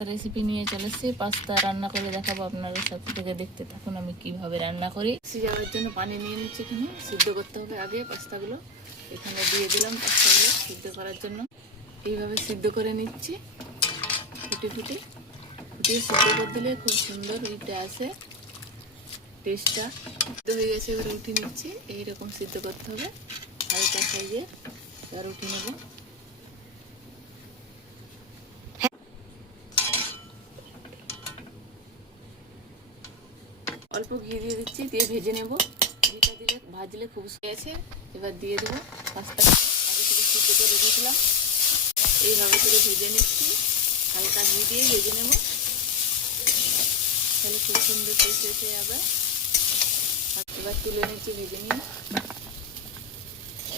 Recipe নিয়ে চলে এসেছি, পাস্তা রান্না করে দেখাবো। আপনারা সাথে থেকে দেখতে থাকুন আমি কিভাবে রান্না করি। সিজাবার জন্য পানি নিয়ে নিচ্ছি, এখানে সিদ্ধ করতে হবে আগে পাস্তাগুলো। এখানে দিয়ে দিলাম পাস্তাগুলো সিদ্ধ করার জন্য। এইভাবে সিদ্ধ করে নিচ্ছি, ফুটিয়ে সিদ্ধ করে দিলে খুব সুন্দর ওইটা আসে, টেস্টটা। সিদ্ধ হয়ে গেছে, এবার উঠিয়ে নিচ্ছি। এইরকম সিদ্ধ করতে হবে হালকা সাইজে, এবার উঠিয়ে নেব। অল্প ঘি দিয়ে দিচ্ছি, দিয়ে ভেজে নেব। ঘিটা দিলে ভাজলে খুব আছে। এবার দিয়ে দেবো পাস্তাটা আগে থেকে সিদ্ধ করে রেখেছিলাম। এইভাবে করে ভেজে নিচ্ছি, হালকা ঘি দিয়ে ভেজে নেব, তাহলে খুব সুন্দর টেস্ট এসে যাবে। এবার তুলে নিচ্ছি ভেজে নিয়ে,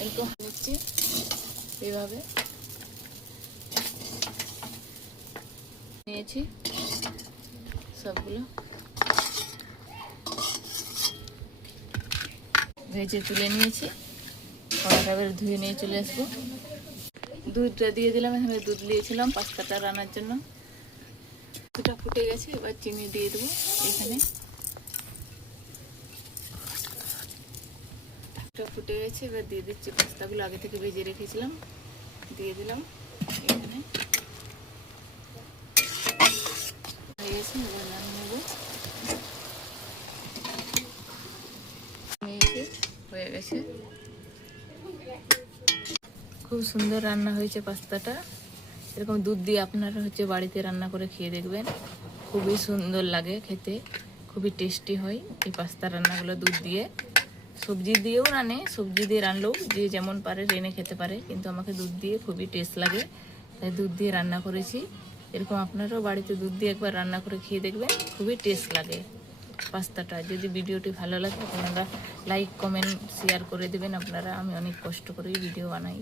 একটু নিচ্ছি এইভাবে নিয়েছি সবগুলো ভেজে তুলে নিয়েছি। কড়াটা এবার ধুয়ে নিয়ে চলে আসবো। দুধটা দিয়ে দিলাম, এখানে দুধ দিয়েছিলাম পাস্তাটা রান্নার জন্য। দুধটা ফুটে গেছে, এবার চিনি দিয়ে দেবো। এখানে ফুটে গেছে, এবার দিয়ে দিচ্ছি পাস্তাগুলো আগে থেকে ভেজে রেখেছিলাম, দিয়ে দিলাম এখানে। হয়ে গেছে, এবার নামিয়ে নেবো। হয়ে গেছে, খুব সুন্দর রান্না হয়েছে পাস্তাটা। এরকম দুধ দিয়ে আপনারা বাড়িতে রান্না করে খেয়ে দেখবেন, খুবই সুন্দর লাগে খেতে, খুবই টেস্টি হয় এই পাস্তা রান্নাগুলো দুধ দিয়ে। সবজি দিয়েও রানে, সবজি দিয়ে রানলেও যে যেমন পারে রেনে খেতে পারে, কিন্তু আমাকে দুধ দিয়ে খুবই টেস্ট লাগে, তাই দুধ দিয়ে রান্না করেছি। এরকম আপনারাও বাড়িতে দুধ দিয়ে একবার রান্না করে খেয়ে দেখবেন, খুবই টেস্ট লাগে পাস্তাটা। যদি ভিডিওটি ভালো লাগে আপনারা লাইক কমেন্ট শেয়ার করে দেবেন আপনারা। আমি অনেক কষ্ট করেই ভিডিও বানাই।